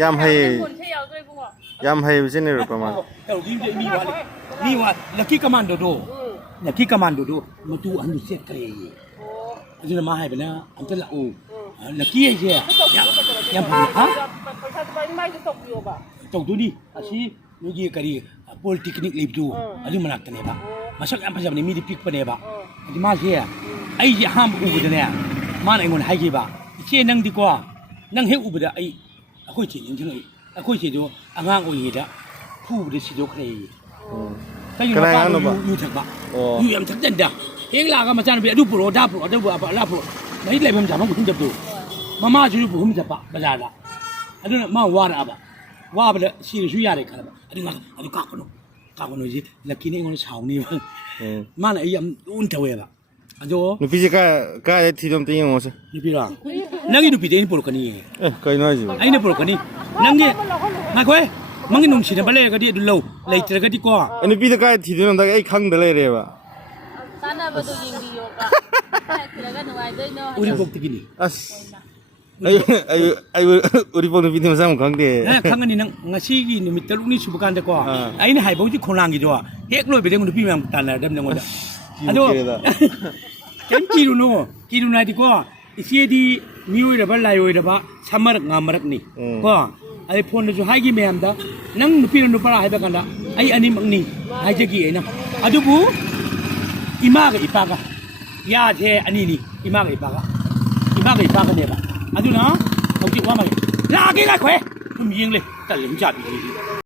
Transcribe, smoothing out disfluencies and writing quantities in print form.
ยำให้ยำให้ไม่ใช่เนี่ยหรือประมาณเดี๋ยวนี่ว่าลักกี้กำมันโดโดลักกี้กำมันโดโดมาดูอันนี้เสียเกย์อันนี้มาให้ไปนะอันนี้ละโอ้ลักกี้ไอ้เจ้ายำฮะตกดูดิอาชีลูกยี่กะดี politeknik lebih alu mana kene ba masak apa sahaja ni midi pik pane ba di mas he ai je ham u de ne ma nai ngon hai ge ba che nang di kwa nang he u ba ai akhoi che ning chang akhoi che jo angang o ye da phu de si jo khre kai yo ba yu thak ba yu yam thak dan da he la ga ma chan bi adu pro da pro adu ba la pro mai lai bam ja ma kun jab do mama ju bu hum jab ba ba la da adu ma wa da baว่าไปเลยชีวิตยากเลยครับอันนี้กักคนนู้นจีลักกี้นี่คนชาวนี่มันไอ้ยำอุ่นเทวะอันนี้นูพี่จะก้าจะที่ตรงที่ยังไงสินี่พี่ละนั่งกินนูพี่เดนปลุกกันนี่ก็ยังน้อยสิไอ้เนี่ยปลุกกันนี่นั่งกินมาคุยมั่งกินนุ่มชีนไปเลยก็ดีดูเล่าเลยเจอกันดีกว่าอันนี้พี่จะก้าที่ตรงที่ไอ้ขังเดลัยเรียบะตอนนั้นมาดูยิงดีโยกะคือแล้วก็หนูไอ้ด้วยเนาะอุริปกติกินไอ้อุริปนูพี่ที่มาสร้างขังเดะขังกันนี่นั่งงั้นชีกินนูมิตรลูกนี่สุบกันเด็กว่าไอ้นี่หายไปที่คนล่างกี่ตัวเฮ้ยกล้วยไปเด็กนูพี่มันตันเลยเดิมเดิมกันอันนี้แค่กี่รูโน่กี่รูนายดีกว่าไอ้เสียดีมีโอยระบาดลายโอยระบาดสามรักงามรักนี่ก็ไอ้พวกนั้นจะให้กี่แม่มด้านั่งนูพี่นูปลาให้ไปกันละไอ้อันนี้มังนี่ให้จะกี่นะอันนี้บูอีมากอีปากะยาเทอันนี้นี่อีมากอีปากะอีมากอีปากะเนี่ยปะอันนี้นะเขาคิดว่ามันลากี่กันเว้ยมึงยิงเลยแต่เลี้ยงจัดดี